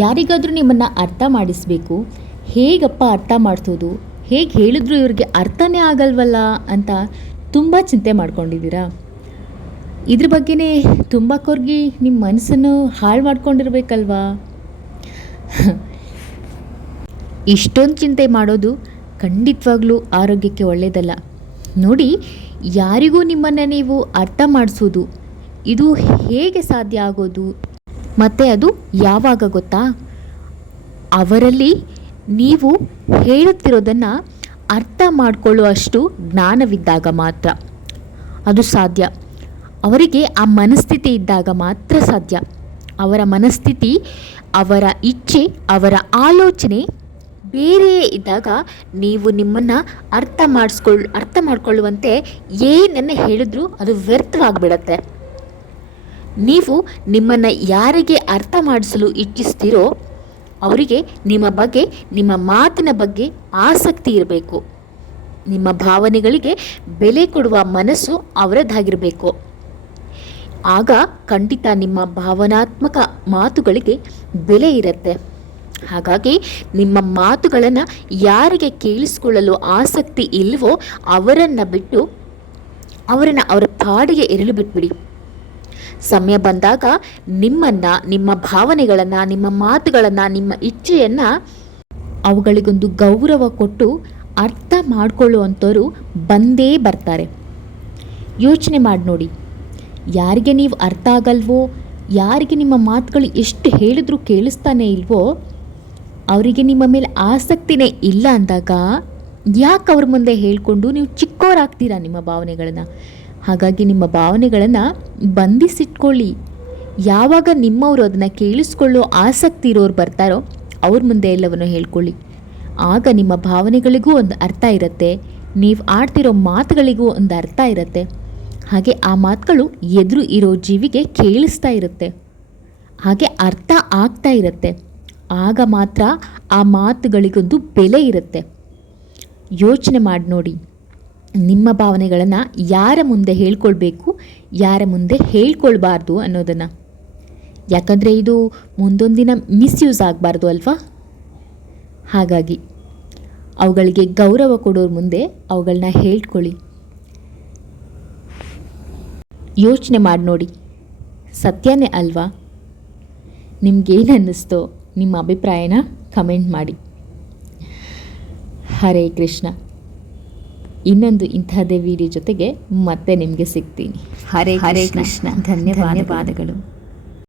ಯಾರಿಗಾದರೂ ನಿಮ್ಮನ್ನು ಅರ್ಥ ಮಾಡಿಸ್ಬೇಕು, ಹೇಗಪ್ಪ ಅರ್ಥ ಮಾಡಿಸೋದು, ಹೇಗೆ ಹೇಳಿದ್ರು ಇವ್ರಿಗೆ ಅರ್ಥನೇ ಆಗಲ್ವಲ್ಲ ಅಂತ ತುಂಬ ಚಿಂತೆ ಮಾಡ್ಕೊಂಡಿದ್ದೀರಾ? ಇದ್ರ ಬಗ್ಗೆನೇ ತುಂಬ ಕೊರ್ಗಿ ನಿಮ್ಮ ಮನಸ್ಸನ್ನು ಹಾಳು ಮಾಡ್ಕೊಂಡಿರ್ಬೇಕಲ್ವಾ? ಇಷ್ಟೊಂದು ಚಿಂತೆ ಮಾಡೋದು ಖಂಡಿತವಾಗ್ಲೂ ಆರೋಗ್ಯಕ್ಕೆ ಒಳ್ಳೆಯದಲ್ಲ. ನೋಡಿ, ಯಾರಿಗೂ ನಿಮ್ಮನ್ನು ನೀವು ಅರ್ಥ ಮಾಡಿಸೋದು ಇದು ಹೇಗೆ ಸಾಧ್ಯ ಆಗೋದು? ಮತ್ತು ಅದು ಯಾವಾಗ ಗೊತ್ತಾ? ಅವರಲ್ಲಿ ನೀವು ಹೇಳುತ್ತಿರೋದನ್ನು ಅರ್ಥ ಮಾಡಿಕೊಳ್ಳುವಷ್ಟು ಜ್ಞಾನವಿದ್ದಾಗ ಮಾತ್ರ ಅದು ಸಾಧ್ಯ. ಅವರಿಗೆ ಆ ಮನಸ್ಥಿತಿ ಇದ್ದಾಗ ಮಾತ್ರ ಸಾಧ್ಯ. ಅವರ ಮನಸ್ಥಿತಿ, ಅವರ ಇಚ್ಛೆ, ಅವರ ಆಲೋಚನೆ ಬೇರೆಯೇ ಇದ್ದಾಗ ನೀವು ನಿಮ್ಮನ್ನು ಅರ್ಥ ಮಾಡಿಕೊಳ್ಳುವಂತೆ ಏನನ್ನು ಹೇಳಿದ್ರೂ ಅದು ವ್ಯರ್ಥವಾಗಿಬಿಡತ್ತೆ. ನೀವು ನಿಮ್ಮನ್ನು ಯಾರಿಗೆ ಅರ್ಥ ಮಾಡಿಸಲು ಇಚ್ಛಿಸ್ತೀರೋ ಅವರಿಗೆ ನಿಮ್ಮ ಬಗ್ಗೆ, ನಿಮ್ಮ ಮಾತಿನ ಬಗ್ಗೆ ಆಸಕ್ತಿ ಇರಬೇಕು. ನಿಮ್ಮ ಭಾವನೆಗಳಿಗೆ ಬೆಲೆ ಕೊಡುವ ಮನಸ್ಸು ಅವರದ್ದಾಗಿರಬೇಕು. ಆಗ ಖಂಡಿತ ನಿಮ್ಮ ಭಾವನಾತ್ಮಕ ಮಾತುಗಳಿಗೆ ಬೆಲೆ ಇರುತ್ತೆ. ಹಾಗಾಗಿ ನಿಮ್ಮ ಮಾತುಗಳನ್ನು ಯಾರಿಗೆ ಕೇಳಿಸಿಕೊಳ್ಳಲು ಆಸಕ್ತಿ ಇಲ್ಲವೋ ಅವರನ್ನು ಬಿಟ್ಟು ಅವರನ್ನು ಅವರ ಪಾಡಿಗೆ ಇರಲು ಬಿಟ್ಬಿಡಿ. ಸಮಯ ಬಂದಾಗ ನಿಮ್ಮನ್ನು, ನಿಮ್ಮ ಭಾವನೆಗಳನ್ನು, ನಿಮ್ಮ ಮಾತುಗಳನ್ನು, ನಿಮ್ಮ ಇಚ್ಛೆಯನ್ನು ಅವುಗಳಿಗೊಂದು ಗೌರವ ಕೊಟ್ಟು ಅರ್ಥ ಮಾಡಿಕೊಳ್ಳುವಂಥವ್ರು ಬಂದೇ ಬರ್ತಾರೆ. ಯೋಚನೆ ಮಾಡಿ ನೋಡಿ, ಯಾರಿಗೆ ನೀವು ಅರ್ಥ ಆಗಲ್ವೋ, ಯಾರಿಗೆ ನಿಮ್ಮ ಮಾತುಗಳು ಎಷ್ಟು ಹೇಳಿದ್ರೂ ಕೇಳಿಸ್ತಾನೆ ಇಲ್ವೋ, ಅವರಿಗೆ ನಿಮ್ಮ ಮೇಲೆ ಆಸಕ್ತಿನೇ ಇಲ್ಲ ಅಂದಾಗ ಯಾಕೆ ಅವ್ರ ಮುಂದೆ ಹೇಳಿಕೊಂಡು ನೀವು ಚಿಕ್ಕವರಾಗ್ತೀರಾ ನಿಮ್ಮ ಭಾವನೆಗಳನ್ನು? ಹಾಗಾಗಿ ನಿಮ್ಮ ಭಾವನೆಗಳನ್ನು ಬಂಧಿಸಿಟ್ಕೊಳ್ಳಿ. ಯಾವಾಗ ನಿಮ್ಮವರು ಅದನ್ನು ಕೇಳಿಸ್ಕೊಳ್ಳೋ ಆಸಕ್ತಿ ಇರೋರು ಬರ್ತಾರೋ ಅವ್ರ ಮುಂದೆ ಎಲ್ಲವನ್ನು ಹೇಳ್ಕೊಳ್ಳಿ. ಆಗ ನಿಮ್ಮ ಭಾವನೆಗಳಿಗೂ ಒಂದು ಅರ್ಥ ಇರುತ್ತೆ, ನೀವು ಆಡ್ತಿರೋ ಮಾತುಗಳಿಗೂ ಒಂದು ಅರ್ಥ ಇರುತ್ತೆ. ಹಾಗೆ ಆ ಮಾತುಗಳು ಎದುರು ಇರೋ ಜೀವಿಗೆ ಕೇಳಿಸ್ತಾ ಇರುತ್ತೆ, ಹಾಗೆ ಅರ್ಥ ಆಗ್ತಾ ಇರುತ್ತೆ. ಆಗ ಮಾತ್ರ ಆ ಮಾತುಗಳಿಗೊಂದು ಬೆಲೆ ಇರುತ್ತೆ. ಯೋಚನೆ ಮಾಡಿ ನೋಡಿ, ನಿಮ್ಮ ಭಾವನೆಗಳನ್ನು ಯಾರ ಮುಂದೆ ಹೇಳ್ಕೊಳ್ಬೇಕು, ಯಾರ ಮುಂದೆ ಹೇಳ್ಕೊಳ್ಬಾರ್ದು ಅನ್ನೋದನ್ನು. ಯಾಕಂದರೆ ಇದು ಮುಂದೊಂದು ದಿನ ಮಿಸ್ಯೂಸ್ ಆಗಬಾರ್ದು ಅಲ್ವಾ? ಹಾಗಾಗಿ ಅವುಗಳಿಗೆ ಗೌರವ ಕೊಡೋರ ಮುಂದೆ ಅವುಗಳನ್ನ ಹೇಳ್ಕೊಳ್ಳಿ. ಯೋಚನೆ ಮಾಡಿ ನೋಡಿ, ಸತ್ಯನೇ ಅಲ್ವಾ? ನಿಮಗೇನು ಅನ್ನಿಸ್ತೋ ನಿಮ್ಮ ಅಭಿಪ್ರಾಯನ ಕಮೆಂಟ್ ಮಾಡಿ. ಹರೇ ಕೃಷ್ಣ. ಇನ್ನೊಂದು ಇಂತಹದೇ ವಿಡಿಯೋ ಜೊತೆಗೆ ಮತ್ತೆ ನಿಮಗೆ ಸಿಗ್ತೀನಿ. ಹರೇ ಕೃಷ್ಣ. ಧನ್ಯವಾದಗಳು.